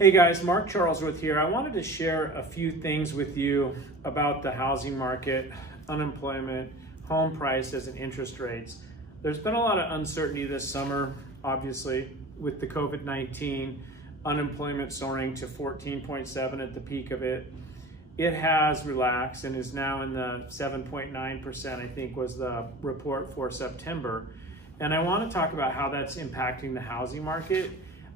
Hey guys, Mark Charlesworth here. I wanted to share a few things with you about the housing market, unemployment, home prices, and interest rates. There's been a lot of uncertainty this summer, obviously, with the COVID-19, unemployment soaring to 14.7 at the peak of it. It has relaxed and is now in the 7.9%, I think was the report for September. And I want to talk about how that's impacting the housing market.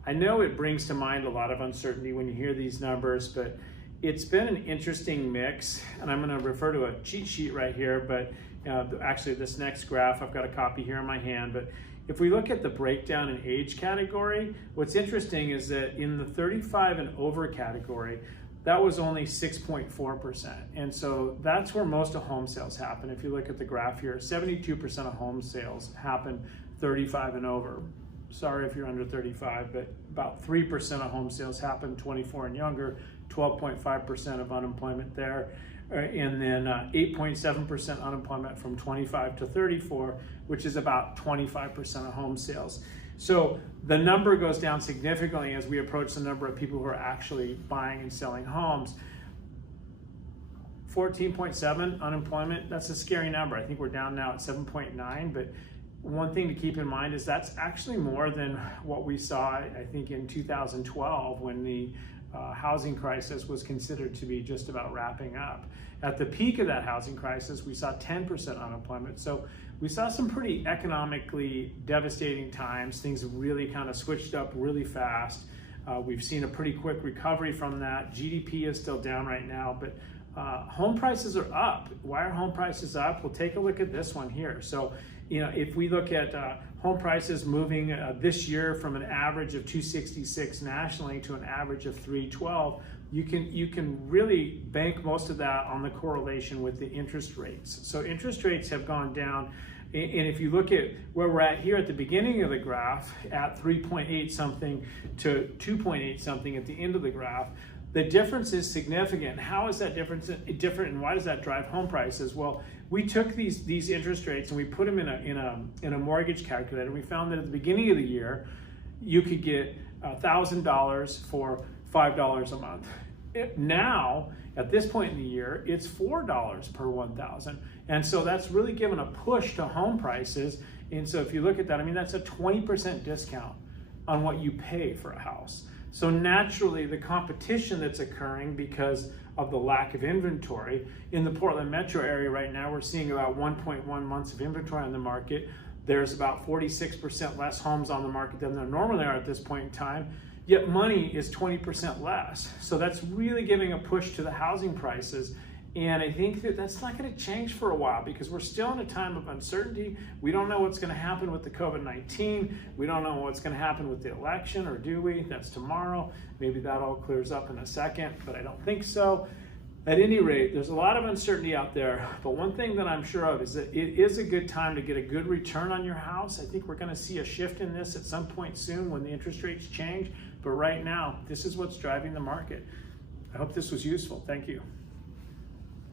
I know it brings to mind a lot of uncertainty when you hear these numbers, but it's been an interesting mix. And I'm going to refer to a cheat sheet right here, but actually this next graph, I've got a copy here in my hand. But if we look at the breakdown in age category, what's interesting is that in the 35 and over category, that was only 6.4%. And so that's where most of home sales happen. If you look at the graph here, 72% of home sales happen 35 and over. Sorry if you're under 35, but about 3% of home sales happen 24 and younger, 12.5% of unemployment there, and then 8.7% unemployment from 25 to 34, which is about 25% of home sales. So the number goes down significantly as we approach the number of people who are actually buying and selling homes. 14.7 unemployment, that's a scary number. I think we're down now at 7.9, but one thing to keep in mind is that's actually more than what we saw, I think, in 2012 when the housing crisis was considered to be just about wrapping up. At the peak of that housing crisis, we saw 10% unemployment. So we saw some pretty economically devastating times. Things really kind of switched up really fast. We've seen a pretty quick recovery from that. GDP is still down right now, but home prices are up. Why are home prices up? Well, take a look at this one here. So, if we look at home prices moving this year from an average of 266 nationally to an average of 312, you can really bank most of that on the correlation with the interest rates. So interest rates have gone down. And if you look at where we're at here at the beginning of the graph at 3.8 something to 2.8 something at the end of the graph, the difference is significant. How is that different and why does that drive home prices? Well, we took these interest rates and we put them in a mortgage calculator. We found that at the beginning of the year, you could get $1,000 for $5 a month. Now, at this point in the year, it's $4 per 1,000. And so that's really given a push to home prices. And so if you look at that, I mean, that's a 20% discount on what you pay for a house. So naturally, the competition that's occurring because of the lack of inventory in the Portland metro area right now, we're seeing about 1.1 months of inventory on the market. There's about 46% less homes on the market than there normally are at this point in time, yet money is 20% less. So that's really giving a push to the housing prices. And I think that that's not going to change for a while because we're still in a time of uncertainty. We don't know what's going to happen with the COVID-19. We don't know what's going to happen with the election, or do we? That's tomorrow. Maybe that all clears up in a second, but I don't think so. At any rate, there's a lot of uncertainty out there, but one thing that I'm sure of is that it is a good time to get a good return on your house. I think we're going to see a shift in this at some point soon when the interest rates change, but right now, this is what's driving the market. I hope this was useful. Thank you.